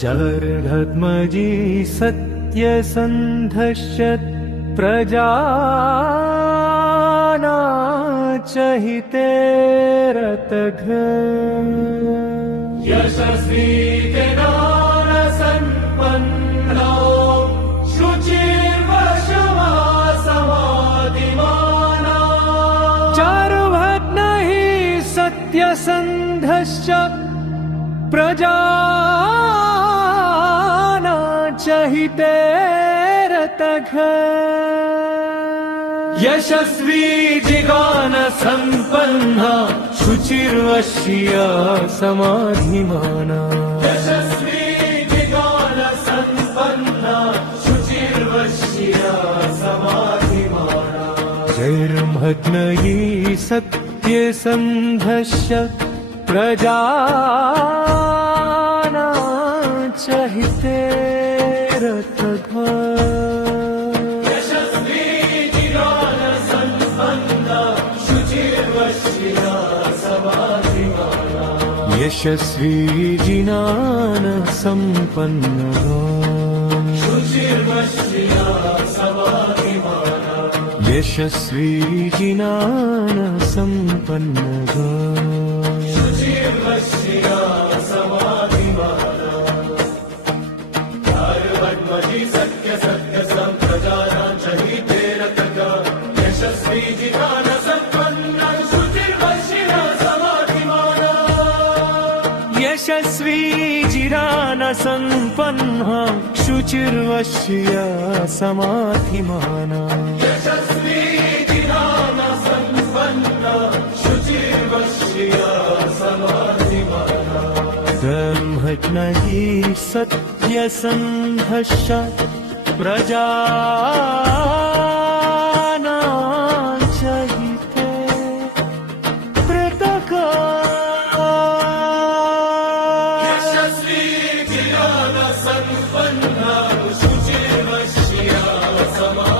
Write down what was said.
जर्धत्मजी सत्यसन्धश्च प्रजानां च हिते रतघ यशस्वी ज्ञानसम्पन्नो शुचिर्वशमासमाधिमाना चारुभग्न हि सत्यसन्धश्च प्रजानां च हिते रतघ यशस्वी जिगानसम्पन्ना शुचिर्वश्या समाधिमाना यशस्वी जिगानसम्पन्ना शुचिर्वश्या समाधिमाना जैर्मग्नयी सत्यसन्धश्च प्रजानां च हिते रतघ यशस्वी जिगानसम्पन्ना शुचिर्वश्या समाधिमाना यशस्वी जिनानसम्पन्नः शुचिर्वश्या समाधिमाना यशस्वी जिनानसम्पन्नः शुचिर्वश्या समाधिमाना चारुभग्मजी सत्यसन्धश्च प्रजानां च हिते रतघ यशस्वी जिगानसम्पन्ना शुचिर्वश्या समाधिमाना यशस्वी जिगानसम्पन्नः शुचिर्वश्या समाधिमाना यशस्वी जिगानसम्पन्ना शुचिर्वश्या समाधिमाना ब्रह्मज्ञ सत्यसन्धश्च प्रजानां च हिते रतघ यशस्वी जिगानसम्पन्ना शुचिर्वश्या समाधिमाना